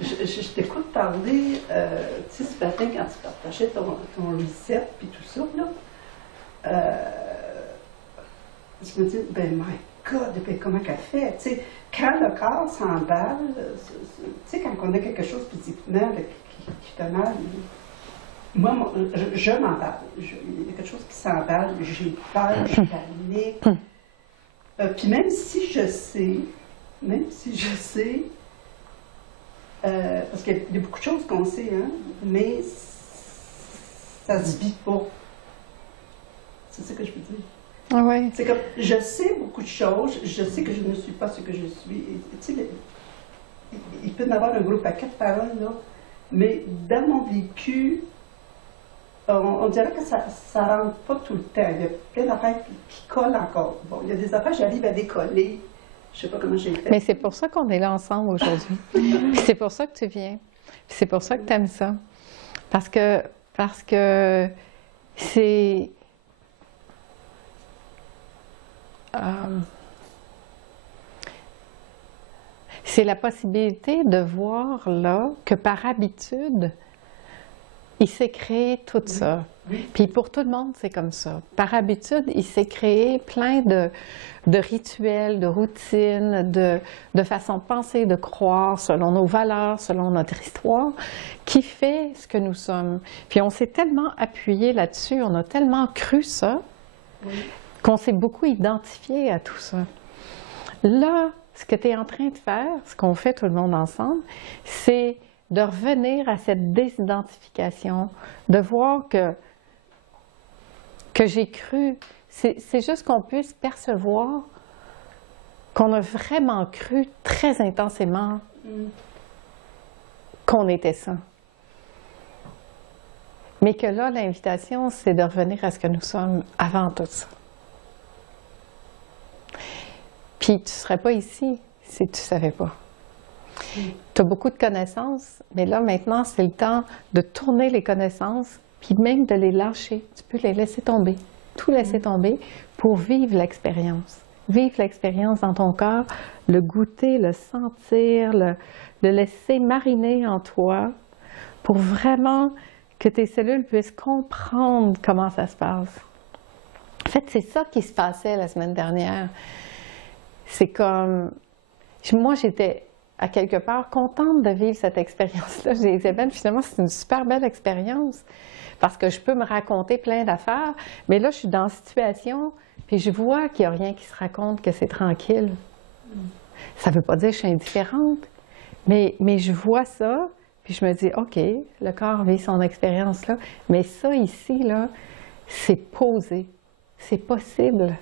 je t'écoute parler, tu sais, ce matin, quand tu partageais ton reset puis tout ça, là, je me dis, ben, my God, ben, comment qu'elle fait? Tu sais, quand le corps s'emballe, tu sais, quand on a quelque chose physiquement là, qui fait mal, moi, je m'emballe. Il y a quelque chose qui s'emballe, j'ai peur, je panique. Puis même si je sais, parce qu'il y a beaucoup de choses qu'on sait, hein, mais ça se vit pas. C'est ça que je veux dire. Ah ouais. C'est comme, je sais beaucoup de choses, je sais que je ne suis pas ce que je suis. Et, tu sais, il peut y avoir un gros paquet de paroles, là, mais dans mon vécu, on dirait que ça ne rentre pas tout le temps. Il y a plein d'affaires qui collent encore. Bon, il y a des affaires, j'arrive à décoller. Je ne sais pas comment j'ai fait. Mais c'est pour ça qu'on est là ensemble aujourd'hui. C'est pour ça que tu viens. C'est pour ça que tu aimes ça. Parce que c'est... c'est la possibilité de voir là que par habitude, il s'est créé tout ça. Oui. Puis pour tout le monde, c'est comme ça. Par habitude, il s'est créé plein de rituels, de routines, de façons de penser, de croire, selon nos valeurs, selon notre histoire, qui fait ce que nous sommes. Puis on s'est tellement appuyé là-dessus, on a tellement cru ça, Oui. qu'on s'est beaucoup identifié à tout ça. Là, ce que tu es en train de faire, ce qu'on fait tout le monde ensemble, c'est de revenir à cette désidentification, de voir que j'ai cru. C'est juste qu'on puisse percevoir qu'on a vraiment cru très intensément qu'on était ça. Mais que là, l'invitation, c'est de revenir à ce que nous sommes avant tout ça. Puis tu ne serais pas ici si tu ne savais pas. Tu as beaucoup de connaissances, mais là, maintenant, c'est le temps de tourner les connaissances, puis même de les lâcher. Tu peux les laisser tomber, tout laisser tomber pour vivre l'expérience. Vivre l'expérience dans ton corps, le goûter, le sentir, le laisser mariner en toi pour vraiment que tes cellules puissent comprendre comment ça se passe. En fait, c'est ça qui se passait la semaine dernière. C'est comme... Moi, j'étais à quelque part contente de vivre cette expérience-là. J'ai dit, Isabelle, finalement, c'est une super belle expérience parce que je peux me raconter plein d'affaires, mais là, je suis dans une situation, puis je vois qu'il n'y a rien qui se raconte, que c'est tranquille. Ça ne veut pas dire que je suis indifférente, mais je vois ça, puis je me dis, OK, le corps vit son expérience-là, mais ça ici, là, c'est posé, c'est possible.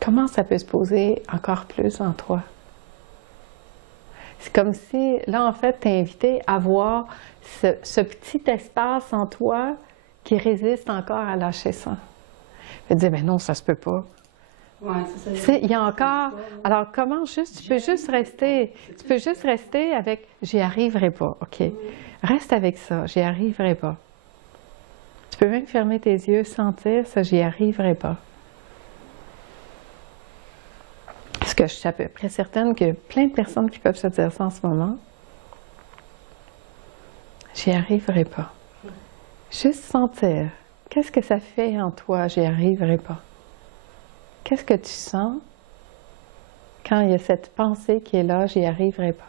Comment ça peut se poser encore plus en toi? C'est comme si, là, en fait, tu es invité à voir ce petit espace en toi qui résiste encore à lâcher ça. Tu te dire, ben non, ça se peut pas. Ouais, c'est ça. Il y a encore... Alors, comment juste... Tu peux juste rester avec « j'y arriverai pas », OK? Reste avec ça, « j'y arriverai pas ». Tu peux même fermer tes yeux, sentir ça, « j'y arriverai pas ». Parce que je suis à peu près certaine qu'il y a plein de personnes qui peuvent se dire ça en ce moment. J'y arriverai pas. Juste sentir. Qu'est-ce que ça fait en toi, j'y arriverai pas? Qu'est-ce que tu sens quand il y a cette pensée qui est là, j'y arriverai pas?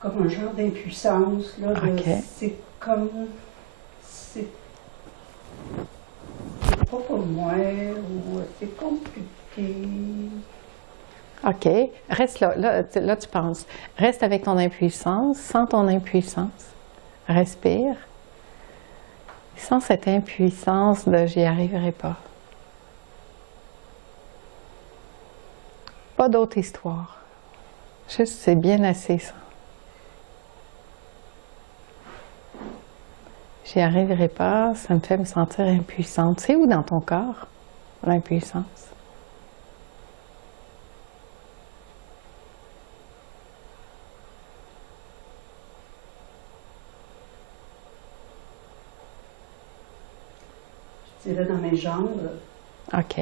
Comme un genre d'impuissance, là. Okay. C'est comme... C'est pas pour moi, ou c'est compliqué. OK. Reste là. Là, tu penses. Reste avec ton impuissance. Sens ton impuissance. Respire. Sens cette impuissance de « j'y arriverai pas ». Pas d'autre histoire. Juste, c'est bien assez, ça. J'y arriverai pas, ça me fait me sentir impuissante. C'est où dans ton corps, l'impuissance? respirais dans mes jambes. OK.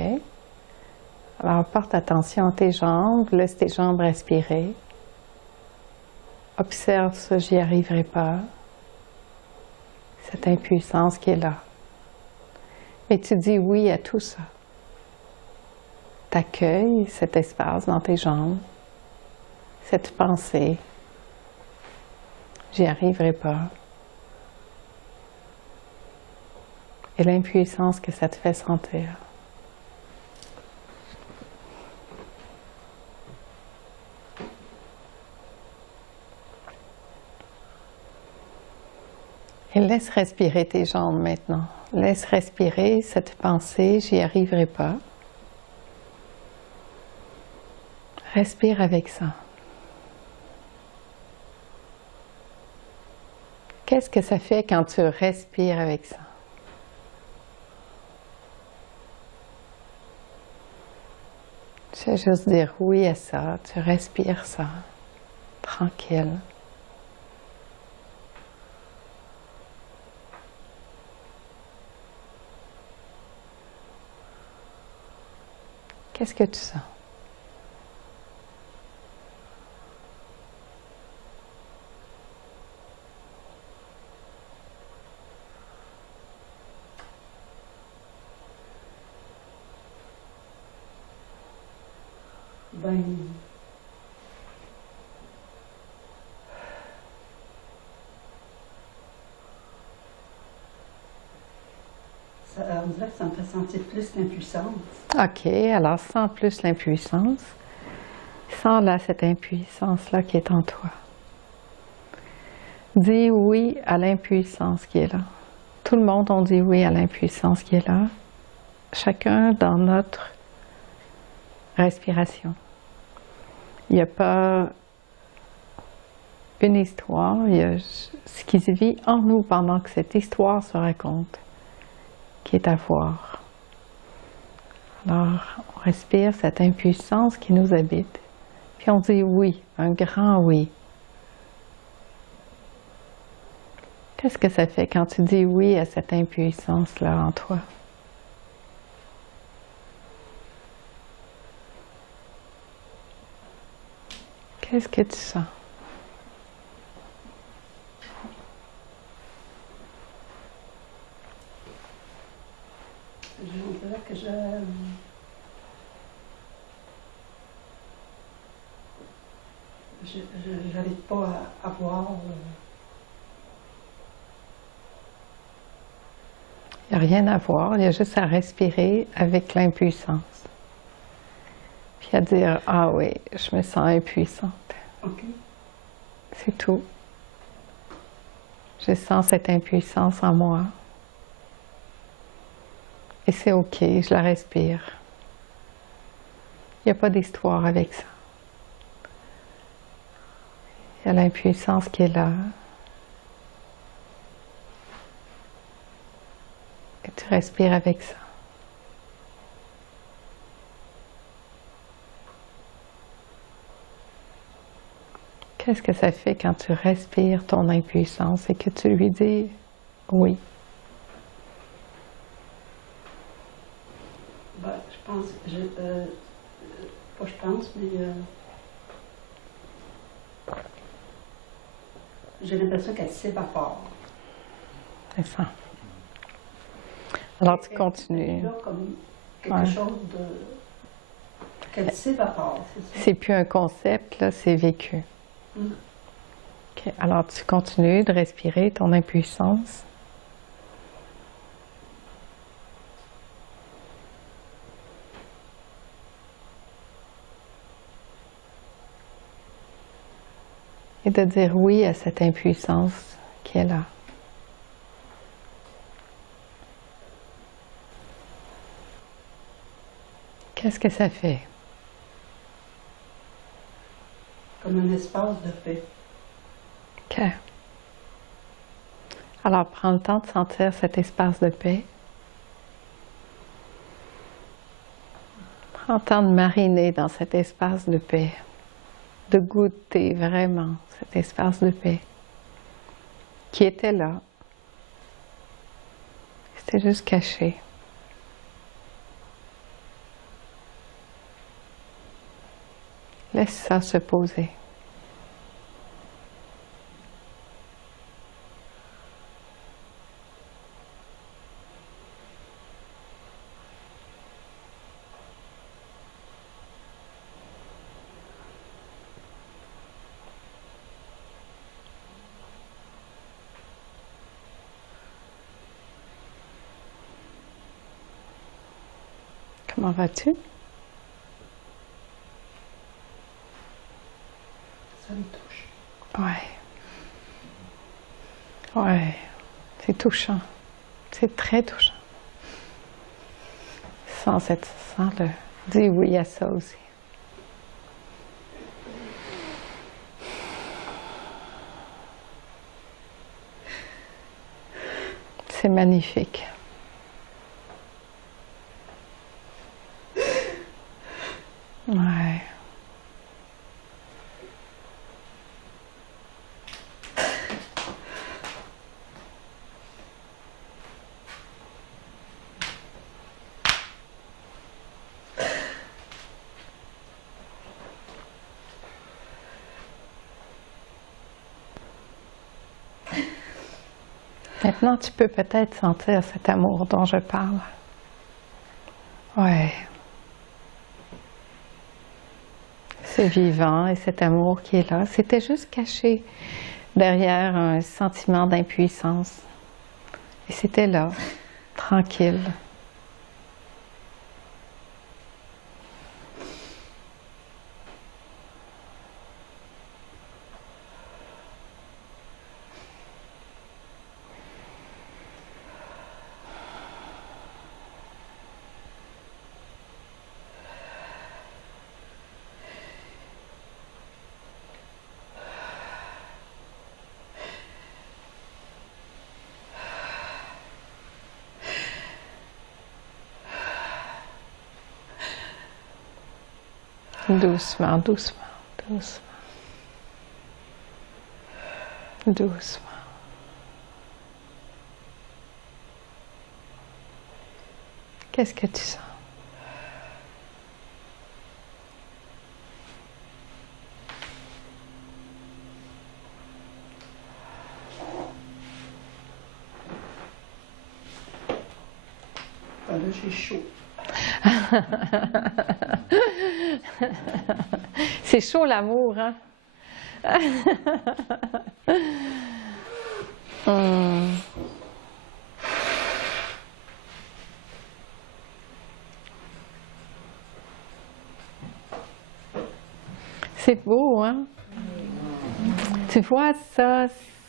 Alors, porte attention à tes jambes, laisse tes jambes respirer. Observe ça, j'y arriverai pas. Cette impuissance qui est là. Mais tu dis oui à tout ça. T'accueilles cet espace dans tes jambes, cette pensée. J'y arriverai pas. Et l'impuissance que ça te fait sentir. Et laisse respirer tes jambes maintenant. Laisse respirer cette pensée, j'y arriverai pas. Respire avec ça. Qu'est-ce que ça fait quand tu respires avec ça? Tu sais juste dire oui à ça, tu respires ça, tranquille. Qu'est-ce que tu sens? Ben, on dirait que ça me fait sentir plus l'impuissance. OK, alors sens plus l'impuissance. Sens là cette impuissance-là qui est en toi. Dis oui à l'impuissance qui est là. Tout le monde, on dit oui à l'impuissance qui est là. Chacun dans notre respiration. Il n'y a pas une histoire, il y a ce qui se vit en nous pendant que cette histoire se raconte, qui est à voir. Alors, on respire cette impuissance qui nous habite, puis on dit oui, un grand oui. Qu'est-ce que ça fait quand tu dis oui à cette impuissance-là en toi? Qu'est-ce que tu sens? On dirait que j'arrive pas à voir. Il n'y a rien à voir, il y a juste à respirer avec l'impuissance. Puis à dire, ah oui, je me sens impuissante. OK. C'est tout. Je sens cette impuissance en moi. Et c'est OK, je la respire. Il n'y a pas d'histoire avec ça. Il y a l'impuissance qui est là. Et tu respires avec ça. Qu'est-ce que ça fait quand tu respires ton impuissance et que tu lui dis oui? Ben, je pense, pas je pense, mais j'ai l'impression qu'elle s'évapore. C'est ça. Alors tu continues. Là, comme quelque chose de... qu'elle s'évapore, c'est ça? C'est plus un concept, là, c'est vécu. OK. Alors tu continues de respirer ton impuissance. Et de dire oui à cette impuissance qui est là. Qu'est-ce que ça fait? Comme un espace de paix. OK. Alors, prends le temps de sentir cet espace de paix. Prends le temps de mariner dans cet espace de paix, de goûter vraiment cet espace de paix qui était là. C'était juste caché. Laisse ça se poser. Comment vas-tu? Ça me touche. Ouais. Ouais. C'est touchant. C'est très touchant. Sans le... Dis oui à ça aussi. C'est magnifique. Ouais. Maintenant, tu peux peut-être sentir cet amour dont je parle. Ouais. C'est vivant et cet amour qui est là. C'était juste caché derrière un sentiment d'impuissance. Et c'était là, tranquille. Doucement, doucement, doucement. Doucement. Qu'est-ce que tu sens? Ah, là, j'ai chaud. C'est chaud l'amour, hein? C'est beau, hein? Tu vois, ça,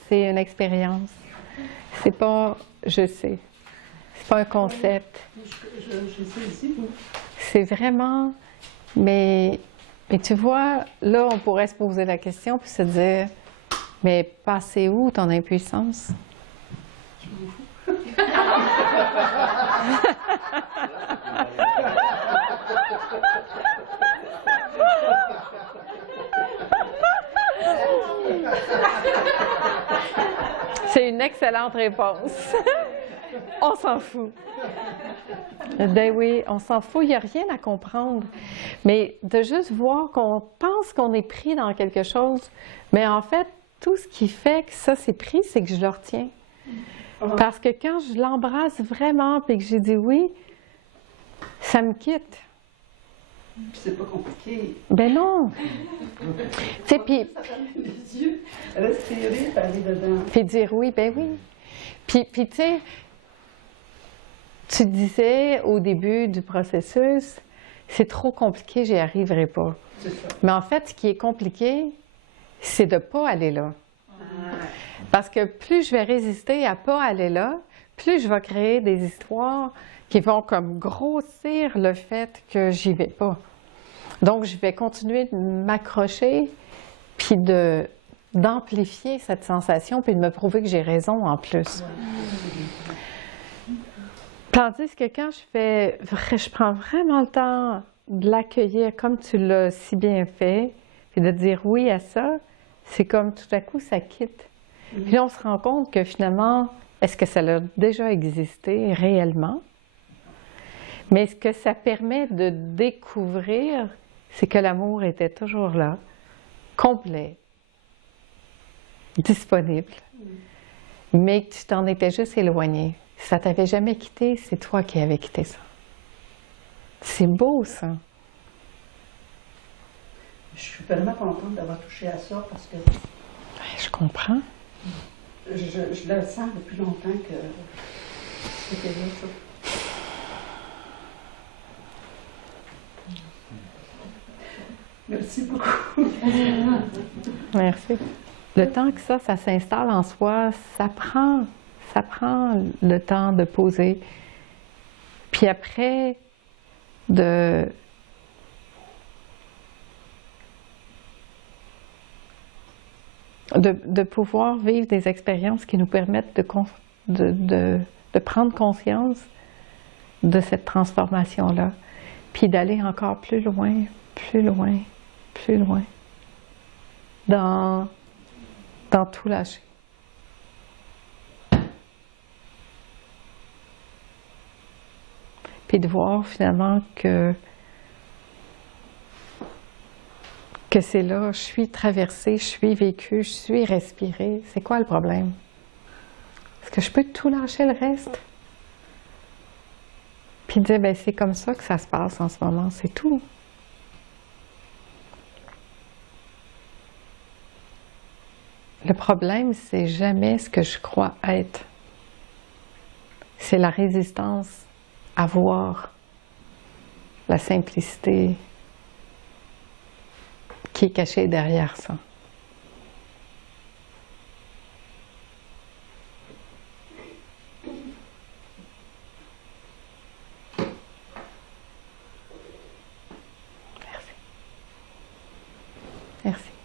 c'est une expérience. C'est pas je sais. C'est pas un concept. Je sais aussi, oui. C'est vraiment... Mais tu vois, là, on pourrait se poser la question puis se dire, mais passez où ton impuissance? Je m'en fous. C'est une excellente réponse. On s'en fout. Ben oui, on s'en fout, il n'y a rien à comprendre. Mais de juste voir qu'on pense qu'on est pris dans quelque chose, mais en fait, tout ce qui fait que ça c'est pris, c'est que je le retiens. Parce que quand je l'embrasse vraiment et que j'ai dit oui, ça me quitte. Puis c'est pas compliqué. Ben non! Tu sais, puis... Les yeux, respirer, puis aller dedans. Puis dire oui, ben oui. Puis tu sais, tu disais au début du processus, c'est trop compliqué, j'y arriverai pas. C'est ça. Mais en fait, ce qui est compliqué, c'est de ne pas aller là. Parce que plus je vais résister à ne pas aller là, plus je vais créer des histoires qui vont comme grossir le fait que j'y vais pas. Donc, je vais continuer de m'accrocher, puis d'amplifier cette sensation, puis de me prouver que j'ai raison en plus. Tandis que quand je prends vraiment le temps de l'accueillir comme tu l'as si bien fait, puis de dire oui à ça, c'est comme tout à coup ça quitte. Puis là, on se rend compte que finalement, est-ce que ça a déjà existé réellement? Mais ce que ça permet de découvrir, c'est que l'amour était toujours là, complet, disponible, mais que tu t'en étais juste éloigné. Ça t'avait jamais quitté, c'est toi qui avais quitté ça. C'est beau, ça. Je suis vraiment contente d'avoir touché à ça parce que Je comprends. je le sens depuis longtemps que c'était là, ça. Merci beaucoup. Merci. Le temps que ça s'installe en soi, ça prend le temps de poser. Puis après, de pouvoir vivre des expériences qui nous permettent de prendre conscience de cette transformation-là, puis d'aller encore plus loin, plus loin, plus loin, dans tout lâcher. Puis de voir finalement que c'est là, je suis traversée, je suis vécue, je suis respirée. C'est quoi le problème? Est-ce que je peux tout lâcher le reste? Puis dire, ben c'est comme ça que ça se passe en ce moment, c'est tout. Le problème, c'est jamais ce que je crois être. C'est la résistance à voir la simplicité qui est cachée derrière ça. Merci. Merci.